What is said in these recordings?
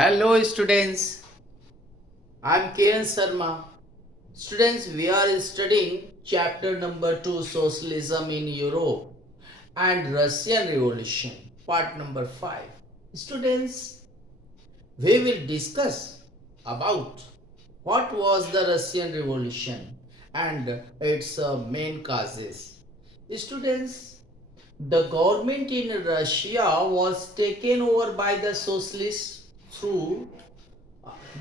Hello students, I'm Kiran Sharma. Students, we are studying chapter number 2 Socialism in Europe and Russian Revolution, part number 5. Students, we will discuss about what was the Russian Revolution and its main causes. Students, the government in Russia was taken over by the socialists through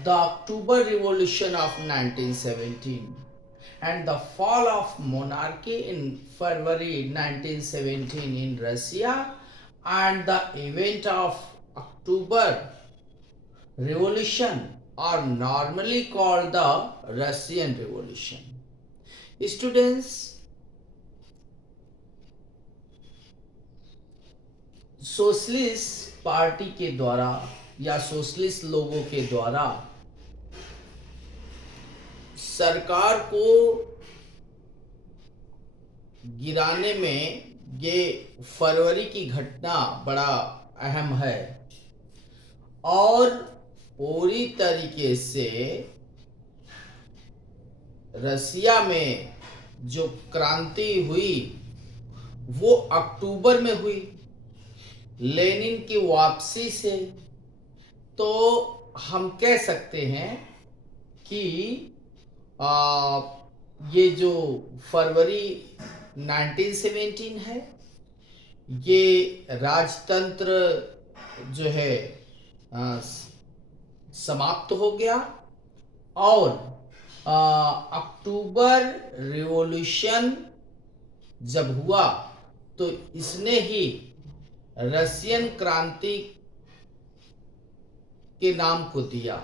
the October Revolution of 1917 and the fall of monarchy in February 1917 in Russia and the event of October Revolution are normally called the Russian Revolution. Students, socialist party के द्वारा या socialist लोगों के द्वारा सरकार को गिराने में ये फरवरी की घटना बड़ा अहम है और पूरी तरीके से रसिया में जो क्रांति हुई वो अक्टूबर में हुई लेनिन की वापसी से। तो हम कह सकते हैं कि ये जो फरवरी 1917 है ये राजतंत्र जो है समाप्त हो गया और अक्टूबर रिवॉल्यूशन जब हुआ तो इसने ही रशियन क्रांति के नाम को दिया।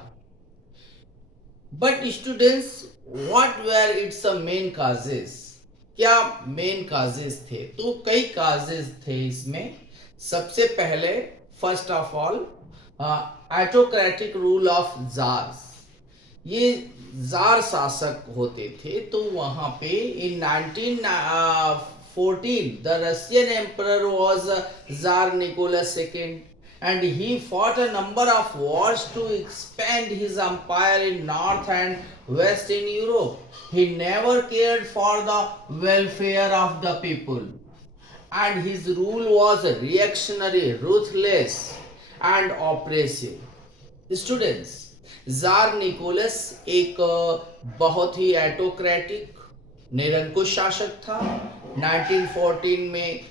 But students, what were it's main causes? क्या मेन काजेस थे? तो कई काजेस थे इसमें। सबसे पहले first of all autocratic rule of jars. ये जार शासक होते थे तो वहां पे इन 1914 the Russian emperor was Tsar Nicholas II and he fought a number of wars to expand his empire in north and west in Europe. He never cared for the welfare of the people and his rule was reactionary, ruthless and oppressive. Students, Tsar Nicholas एक बहुत ही autocratic निरंकुश शासक था। 1914 में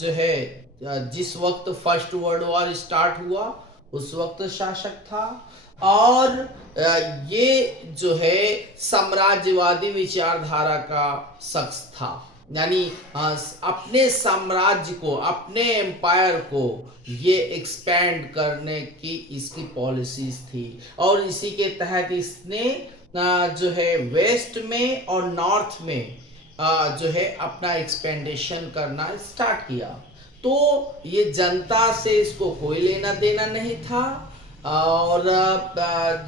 जो है जिस वक्त फर्स्ट वर्ल्ड वॉर स्टार्ट हुआ उस वक्त शासक था और ये जो है साम्राज्यवादी विचारधारा का शख्स था। यानी अपने साम्राज्य को, अपने एम्पायर को ये एक्सपेंड करने की इसकी पॉलिसीज थी और इसी के तहत इसने जो है वेस्ट में और नॉर्थ में जो है अपना एक्सपेंडेशन करना स्टार्ट किया। तो ये जनता से इसको कोई लेना देना नहीं था और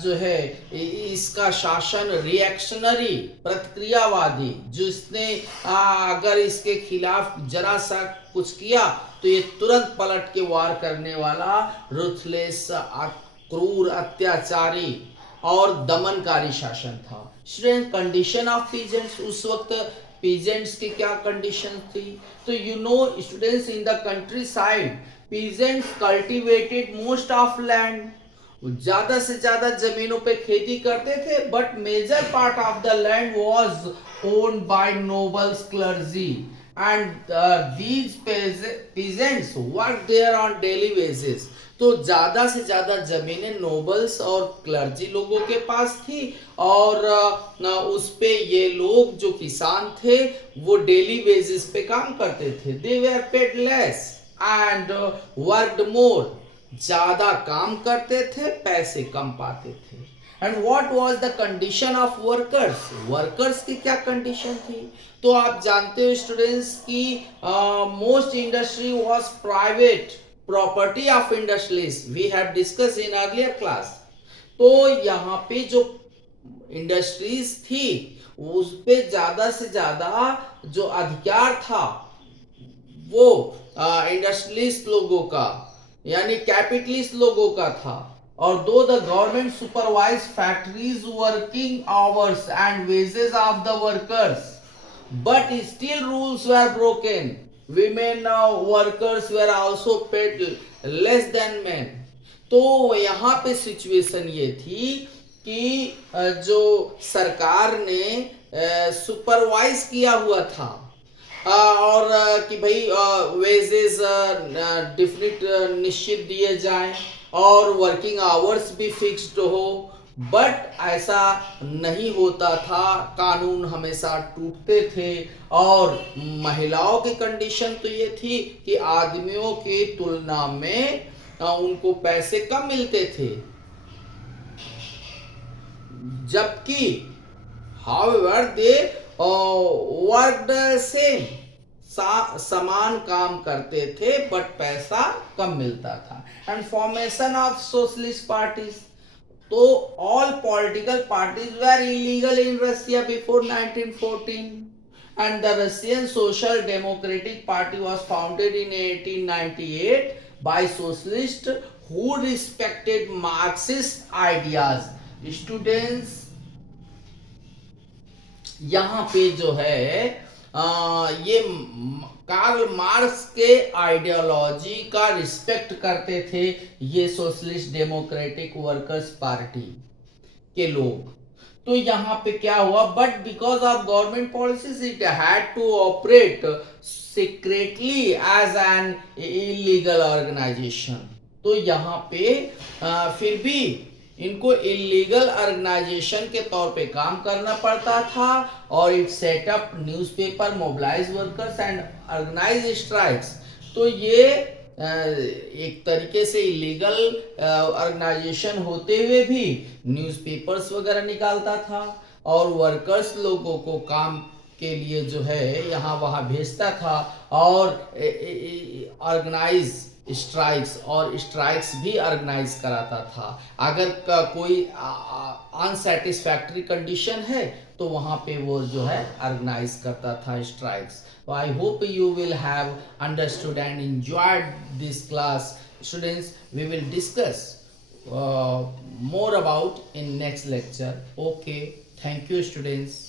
जो है इसका शासन रिएक्शनरी, प्रतिक्रियावादी, जिसने अगर इसके खिलाफ जरा सा कुछ किया तो ये तुरंत पलट के वार करने वाला रुथलेस, क्रूर, अत्याचारी और दमनकारी शासन था। स्टूडेंट, कंडीशन ऑफ पीजेंट्स, उस वक्त पीजेंट्स की क्या कंडीशन थी? तो you know students, in the country peasants cultivated most of land, ज्यादा से ज्यादा जमीनों पे खेती करते थे but major part of the land was owned by nobles, clergy and these peasants work there on daily basis. तो ज्यादा से ज्यादा जमीनें नोबल्स और क्लर्जी लोगों के पास थी और उस पे ये लोग जो किसान थे वो डेली बेसिस पे काम करते थे। They were paid less and worked more, ज्यादा काम करते थे, पैसे कम पाते थे। And what was the condition of workers? Workers की क्या कंडीशन थी? तो आप जानते हो स्टूडेंट्स की most industry was private property of industries, we have discuss in earlier class. तो यहाँ पे जो इंडस्ट्रीज थी उस पे ज्यादा से ज्यादा जो अधिकार था वो इंडस्ट्रियलिस्ट लोगों का यानी कैपिटलिस्ट लोगों का था although the government supervised factories working hours and wages of the workers, but still rules were broken. Women workers were also paid less than men. तो यहाँ पे सिचुएशन ये थी कि जो सरकार ने सुपरवाइज किया हुआ था और कि भाई वेजेस डिफिनिट निश्चित दिए जाएं और वर्किंग आवर्स भी फिक्स्ड हो, बट ऐसा नहीं होता था, कानून हमेशा टूटते थे। और महिलाओं की कंडीशन तो ये थी कि आदमियों की तुलना में उनको पैसे कम मिलते थे, जबकि however they worked same, समान काम करते थे बट पैसा कम मिलता था। And formation of socialist parties, तो all political parties were illegal in Russia before 1914 and the Russian Social Democratic Party was founded in 1898 by socialists who respected Marxist ideas. Students, यहाँ पे जो है ये कार्ल मार्क्स के ideology का respect करते थे ये सोशलिस्ट डेमोक्रेटिक वर्कर्स पार्टी के लोग। तो यहाँ पे क्या हुआ, but because of government policies it had to operate secretly as an illegal organisation. तो यहाँ पे फिर भी इनको इलीगल ऑर्गेनाइजेशन के तौर पे काम करना पड़ता था और it set up newspaper, mobilise workers and organise strikes. तो ये एक तरीके से इलीगल ऑर्गेनाइजेशन होते हुए भी न्यूज़पेपर्स वगैरह निकालता था और वर्कर्स लोगों को काम के लिए जो है यहाँ वहाँ भेजता था और ऑर्गेनाइज स्ट्राइक्स और स्ट्राइक्स भी ऑर्गेनाइज कराता था। अगर कोई अनसेटिस्फैक्ट्री कंडीशन है तो वहाँ पे वो जो है ऑर्गेनाइज करता था strikes. So I hope you will have understood and enjoyed this class. Students, we will discuss more about in next lecture. Okay, thank you students.